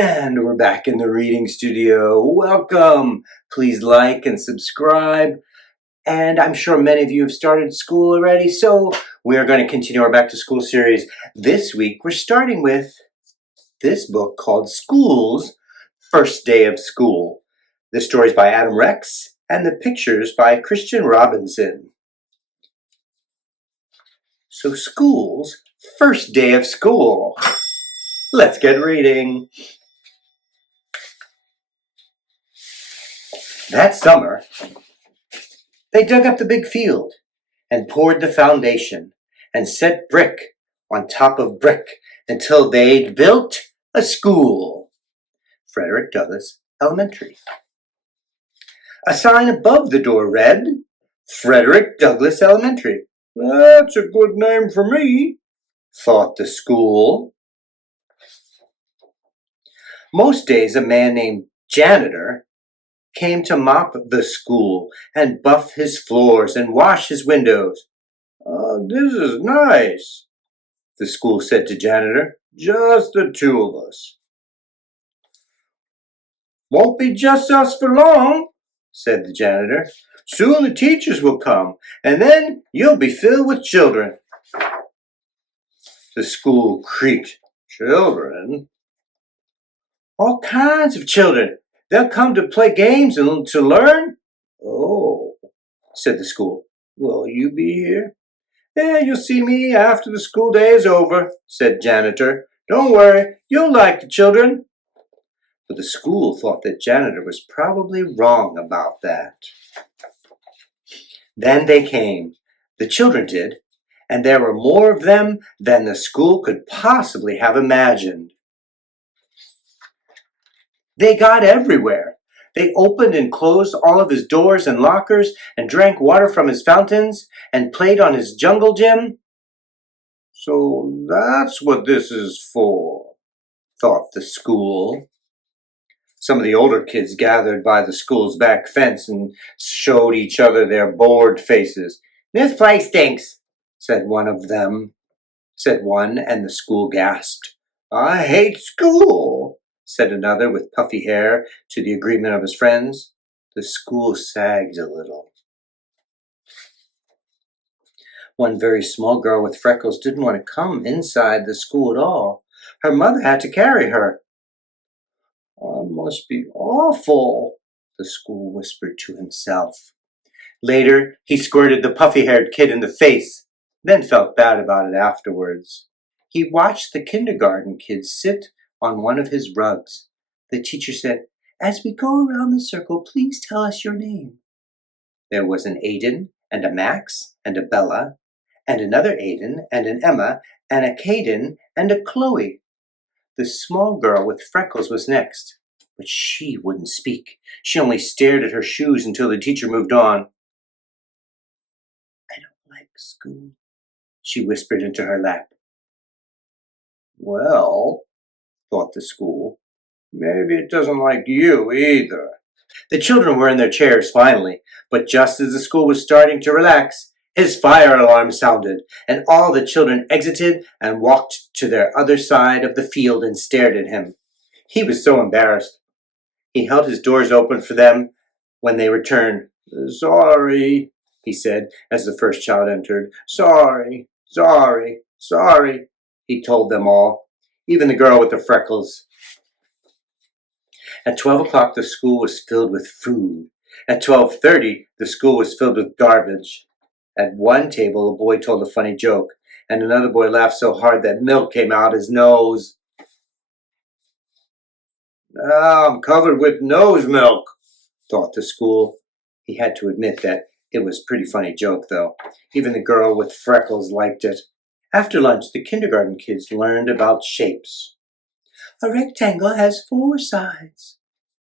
And we're back in the reading studio. Welcome. Please like and subscribe. And I'm sure many of you have started school already, so we're going to continue our Back to School series. This week, we're starting with this book called School's First Day of School. The story's by Adam Rex, and the pictures by Christian Robinson. So School's First Day of School. Let's get reading. That summer, they dug up the big field and poured the foundation and set brick on top of brick until they'd built a school. Frederick Douglass Elementary. A sign above the door read, Frederick Douglass Elementary. That's a good name for me, thought the school. Most days a man named Janitor came to mop the school and buff his floors and wash his windows. This is nice, the school said to Janitor. Just the two of us. Won't be just us for long, said the janitor. Soon the teachers will come, and then you'll be filled with children. The school creaked. Children? All kinds of children. They'll come to play games and to learn. Oh, said the school. Will you be here? Yeah, you'll see me after the school day is over, said Janitor. Don't worry, you'll like the children. But the school thought that Janitor was probably wrong about that. Then they came. The children did, and there were more of them than the school could possibly have imagined. They got everywhere. They opened and closed all of his doors and lockers and drank water from his fountains and played on his jungle gym. So that's what this is for, thought the school. Some of the older kids gathered by the school's back fence and showed each other their bored faces. This place stinks, said one, and the school gasped. I hate school, said another with puffy hair, to the agreement of his friends. The school sagged a little. One very small girl with freckles didn't want to come inside the school at all. Her mother had to carry her. Must be awful, the school whispered to himself. Later, he squirted the puffy-haired kid in the face, then felt bad about it afterwards. He watched the kindergarten kids sit on one of his rugs. The teacher said, As we go around the circle, please tell us your name. There was an Aiden and a Max and a Bella and another Aiden and an Emma and a Caden and a Chloe. The small girl with freckles was next, but she wouldn't speak. She only stared at her shoes until the teacher moved on. I don't like school, she whispered into her lap. Well, thought the school, maybe it doesn't like you either. The children were in their chairs finally, but just as the school was starting to relax, his fire alarm sounded, and all the children exited and walked to their other side of the field and stared at him. He was so embarrassed. He held his doors open for them when they returned. Sorry, he said as the first child entered. Sorry, he told them all, even the girl with the freckles. At 12 o'clock, the school was filled with food. At 12:30, the school was filled with garbage. At one table, a boy told a funny joke, and another boy laughed so hard that milk came out his nose. Now I'm covered with nose milk, thought the school. He had to admit that it was a pretty funny joke, though. Even the girl with freckles liked it. After lunch, the kindergarten kids learned about shapes. A rectangle has 4 sides,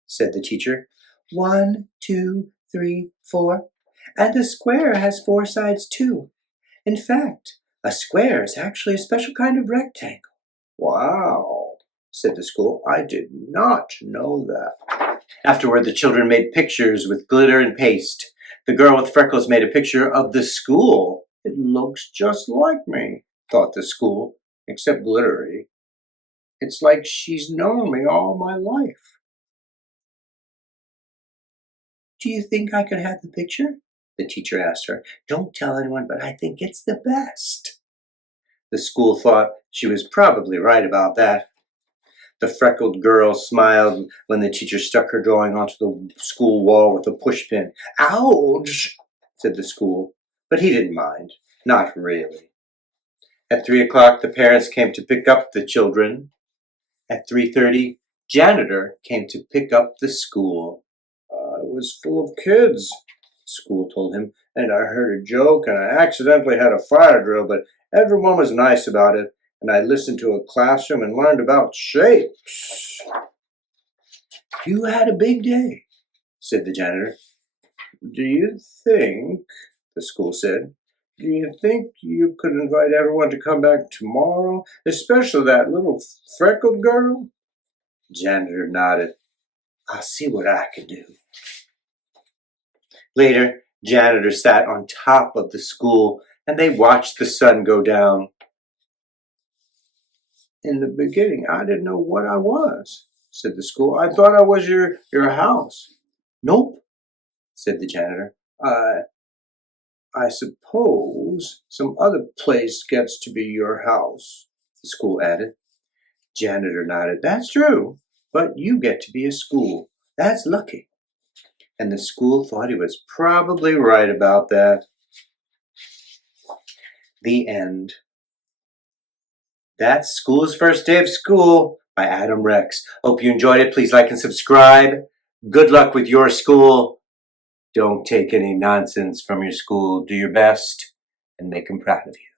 said the teacher. 1, 2, 3, 4. And a square has 4 sides, too. In fact, a square is actually a special kind of rectangle. Wow, said the school. I did not know that. Afterward, the children made pictures with glitter and paste. The girl with freckles made a picture of the school. It looks just like me, thought the school, except glittery. It's like she's known me all my life. Do you think I could have the picture? The teacher asked her. Don't tell anyone, but I think it's the best. The school thought she was probably right about that. The freckled girl smiled when the teacher stuck her drawing onto the school wall with a pushpin. Ouch, said the school, but he didn't mind. Not really. At 3 o'clock, the parents came to pick up the children. At 3:30, janitor came to pick up the school. It was full of kids, school told him, and I heard a joke and I accidentally had a fire drill, but everyone was nice about it, and I listened to a classroom and learned about shapes. You had a big day, said the janitor. Do you think, the school said, do you think you could invite everyone to come back tomorrow, especially that little freckled girl? Janitor nodded. I'll see what I can do. Later, janitor sat on top of the school and they watched the sun go down. In the beginning, I didn't know what I was, said the school. I thought I was your house. Nope, said the janitor. I suppose some other place gets to be your house, the school added. Janitor nodded. That's true, but you get to be a school. That's lucky. And the school thought he was probably right about that. The end. That's School's First Day of School by Adam Rex. Hope you enjoyed it. Please like and subscribe. Good luck with your school. Don't take any nonsense from your school. Do your best and make them proud of you.